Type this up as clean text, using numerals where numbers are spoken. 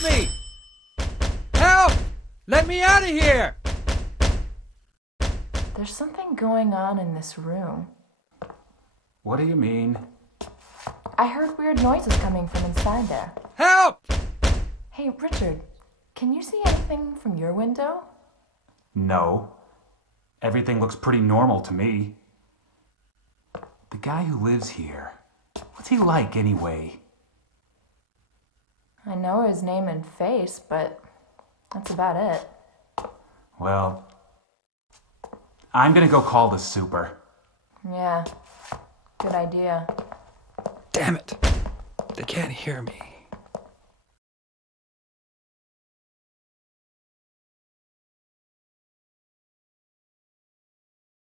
Help me! Help! Let me out of here! There's something going on in this room. What do you mean? I heard weird noises coming from inside there. Help! Hey, Richard, can you see anything from your window? No. Everything looks pretty normal to me. The guy who lives here, what's he like anyway? I know his name and face, but that's about it. Well, I'm gonna go call the super. Yeah, good idea. Damn it. They can't hear me.